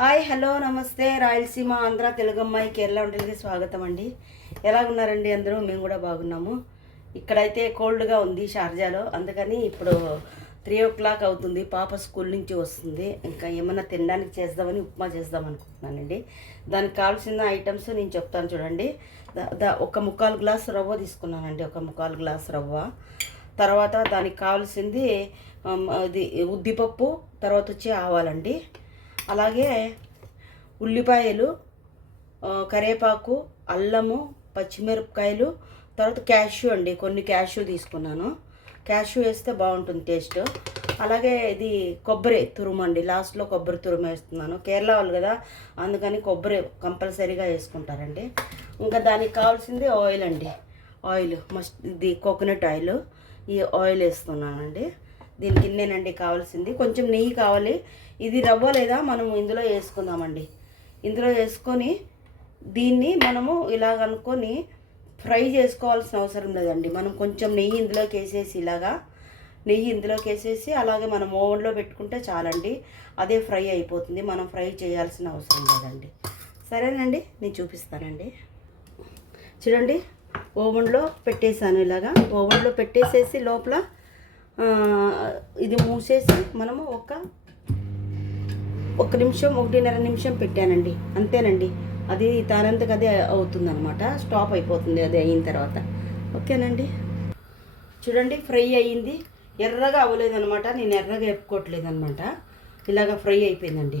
Hi hello నమస్తే రాయలసీమ ఆంధ్ర తెలుగు అమ్మాయి కేరళ వంటలకి స్వాగతం అండి. ఎలా ఉన్నారండి అందరూ? మేము కూడా బాగున్నాము. ఇక్కడైతే కోల్డ్గా ఉంది షార్జాలో, అందుకని ఇప్పుడు 3 o'clock అవుతుంది. పాప స్కూల్ నుంచి వస్తుంది. ఇంకా ఏమన్నా తినడానికి చేద్దామని ఉప్మా చేద్దాం అనుకుంటున్నానండి. దానికి కావాల్సిన ఐటమ్స్ నేను చెప్తాను చూడండి. ఒక 3/4 గ్లాస్ రవ్వ తీసుకున్నానండి, ఒక 3/4 గ్లాస్ రవ్వ. తర్వాత దానికి కావాల్సింది ఇది ఉద్దిపప్పు, తర్వాత వచ్చి ఆవాలండి, అలాగే ఉల్లిపాయలు, కరివేపాకు, అల్లము, పచ్చిమిరపకాయలు, తర్వాత క్యాష్యూ అండి, కొన్ని క్యాష్యూ తీసుకున్నాను. క్యాష్యూ వేస్తే బాగుంటుంది టేస్ట్. అలాగే ఇది కొబ్బరి తురుము అండి, లాస్ట్లో కొబ్బరి తురుము వేస్తున్నాను. కేరళ వాళ్ళు కదా, అందుకని కొబ్బరి కంపల్సరీగా వేసుకుంటారండి. ఇంకా దానికి కావాల్సింది ఆయిల్ అండి, ఆయిల్ మస్ట్, ఇది కోకోనట్ ఆయిల్. ఈ ఆయిల్ వేస్తున్నానండి. దీనికి ఇన్నేనండి కావాల్సింది. కొంచెం నెయ్యి కావాలి. ఇది రవ్వ లేదా మనం ఇందులో వేసుకుందామండి. ఇందులో వేసుకొని దీన్ని మనము ఇలాగ అనుకొని ఫ్రై చేసుకోవాల్సిన అవసరం లేదండి. మనం కొంచెం నెయ్యి ఇందులోకి వేసేసి, ఇలాగా నెయ్యి ఇందులోకి వేసేసి అలాగే మనం ఓవెన్లో పెట్టుకుంటే చాలండి, అదే ఫ్రై అయిపోతుంది. మనం ఫ్రై చేయాల్సిన అవసరం లేదండి. సరేనండి, నేను చూపిస్తానండి. చూడండి, ఓవెన్లో పెట్టేసాను. ఇలాగా ఓవెన్లో పెట్టేసేసి లోపల ఇది మూసేసి మనము ఒక నిమిషం, 1.5 నిమిషం పెట్టానండి. అంతేనండి, అది దానంతకు అదే అవుతుందన్నమాట. స్టాప్ అయిపోతుంది అది అయిన తర్వాత. ఓకేనండి, చూడండి ఫ్రై అయ్యింది. ఎర్రగా అవ్వలేదన్నమాట, నేను ఎర్రగా ఎప్పుకోవట్లేదు అనమాట. ఇలాగ ఫ్రై అయిపోయిందండి.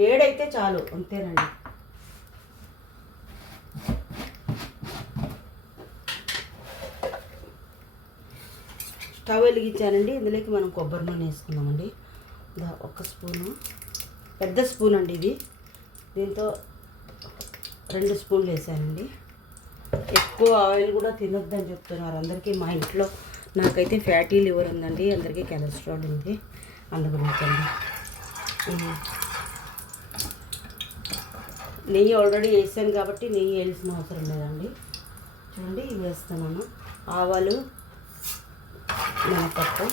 వేడైతే చాలు, అంతేనండి. స్టవ్ వెలిగించానండి. ఇందులోకి మనం కొబ్బరి నూనె వేసుకుందామండి. ఒక స్పూను, పెద్ద స్పూన్ అండి ఇది. దీంతో 2 స్పూన్లు వేసానండి. ఎక్కువ ఆయిల్ కూడా తినొద్దని చెప్తున్నారు అందరికీ. మా ఇంట్లో నాకైతే ఫ్యాటీ లివర్ ఉందండి, అందరికీ కొలెస్ట్రాల్ ఉంది, అందుగురించి అండి. నెయ్యి ఆల్రెడీ వేసాను కాబట్టి నెయ్యి వేయాల్సిన అవసరం లేదండి. చూడండి, ఇవి వేస్తున్నాను. ఆవాలు, మినపప్పు,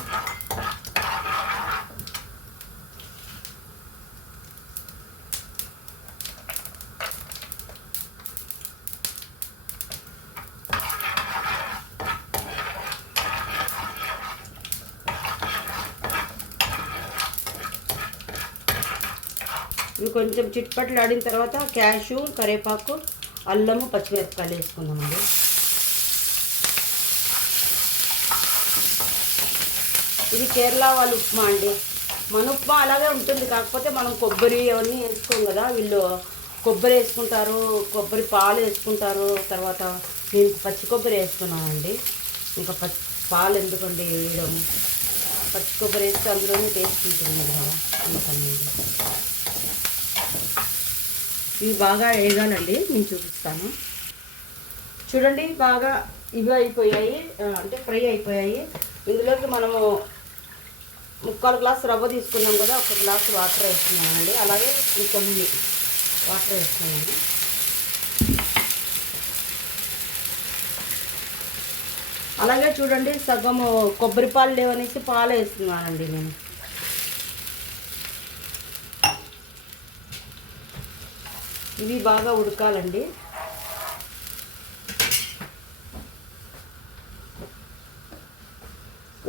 ఇవి కొంచెం చిట్పట్లు ఆడిన తర్వాత క్యాషు, కరివేపాకు, అల్లము, పచ్చిమిరపకాయలు వేసుకుందామండి. ఇది కేరళ వాళ్ళ ఉప్మా అండి. మన ఉప్మా అలాగే ఉంటుంది, కాకపోతే మనం కొబ్బరి అవన్నీ వేసుకోం కదా. వీళ్ళు కొబ్బరి వేసుకుంటారు, కొబ్బరి పాలు వేసుకుంటారు. తర్వాత నేను పచ్చి కొబ్బరి వేస్తున్నానండి. ఇంకా పాలు ఎందుకండి వేయడం, పచ్చి కొబ్బరి వేస్తే అందులోనే టేస్ట్ ఉంటుంది కదా, అందుకని. ఇవి బాగా వేగాలండి, నేను చూపిస్తాను. చూడండి, బాగా ఇవి అయిపోయాయి, అంటే ఫ్రై అయిపోయాయి. ఇందులోకి మనము 3/4 గ్లాస్ రవ్వ తీసుకున్నాం కదా, 1 గ్లాస్ వాటర్ వేస్తున్నానండి. అలాగే ఇంకొన్ని వాటర్ వేస్తున్నాను. అలాగే చూడండి, సగము కొబ్బరి పాలు లేవనేసి పాలు వేస్తున్నానండి నేను. ఇవి బాగా ఉడకాలండి.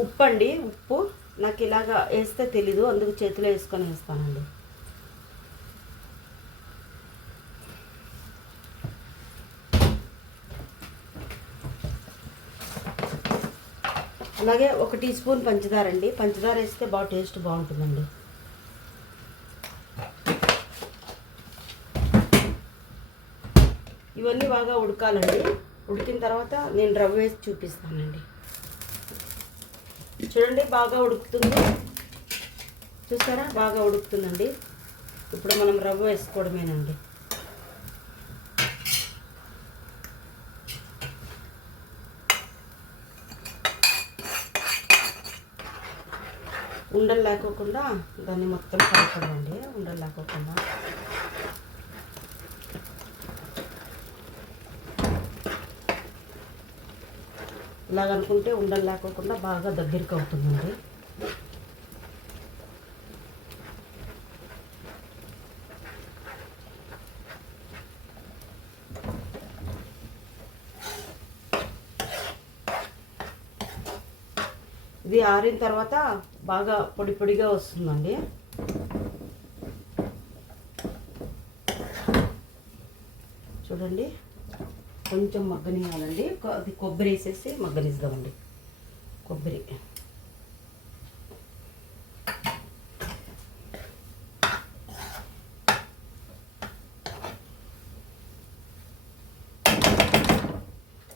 ఉప్పు అండి, ఉప్పు నాకు ఇలాగా వేస్తే తెలీదు, అందుకు చేతిలో వేసుకొని వేస్తానండి. అలాగే 1 టీ స్పూన్ పంచదార అండి. పంచదార వేస్తే బాగా టేస్ట్ బాగుంటుందండి. ఇవన్నీ బాగా ఉడకాలండి. ఉడికిన తర్వాత నేను రవ్వ వేసి చూపిస్తానండి. చూడండి, బాగా ఉడుకుతుంది. చూసారా, బాగా ఉడుకుతుందండి. ఇప్పుడు మనం రవ్వ వేసుకోవడమేనండి. ఉండలు లేకోకుండా దాన్ని మొత్తం కలపండి, ఉండలు లేకోకుండా. ఇలాగనుకుంటే ఉండలు లేకోకుండా బాగా దగ్గరికి అవుతుందండి. ఇది ఆరిన తర్వాత బాగా పొడి పొడిగా వస్తుందండి. చూడండి, కొంచెం మగ్గనివ్వాలండి. అది కొబ్బరి వేసేసి మగ్గనిద్దామండి. కొబ్బరి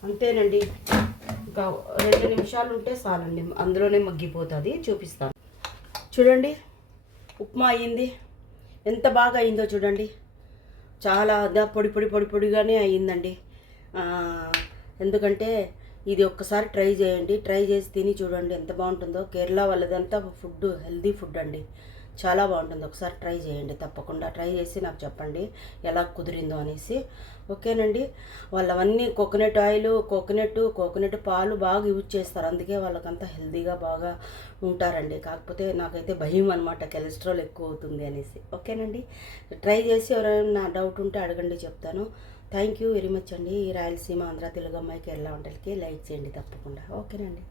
అంతేనండి. ఇంకా 2 నిమిషాలు ఉంటే చాలండి, అందులోనే మగ్గిపోతుంది. చూపిస్తాను. చూడండి, ఉప్మా అయ్యింది. ఎంత బాగా అయిందో చూడండి. చాలా పొడి పొడి పొడి పొడిగానే అయ్యిందండి. ఎందుకంటే ఇది ఒక్కసారి ట్రై చేయండి. ట్రై చేసి తిని చూడండి ఎంత బాగుంటుందో. కేరళ వాళ్ళదంతా ఫుడ్ హెల్దీ ఫుడ్ అండి, చాలా బాగుంటుంది. ఒకసారి ట్రై చేయండి, తప్పకుండా ట్రై చేసి నాకు చెప్పండి ఎలా కుదిరిందో అనేసి. ఓకేనండి. వాళ్ళవన్నీ కోకోనట్ ఆయిల్, కోకోనట్ పాలు బాగా యూజ్ చేస్తారు. అందుకే వాళ్ళకంతా హెల్దీగా బాగా ఉంటారండి. కాకపోతే నాకైతే భయం అనమాట, కొలెస్ట్రాల్ ఎక్కువ అవుతుంది అనేసి. ఓకేనండి, ట్రై చేసి ఎవరైనా డౌట్ ఉంటే అడగండి, చెప్తాను. థ్యాంక్ యూ వెరీ మచ్ అండి. ఈ రాయలసీమ, ఆంధ్ర, తెలుగు అమ్మాయి, కేరళ వంటలకి లైక్ చేయండి తప్పకుండా. ఓకేనండి.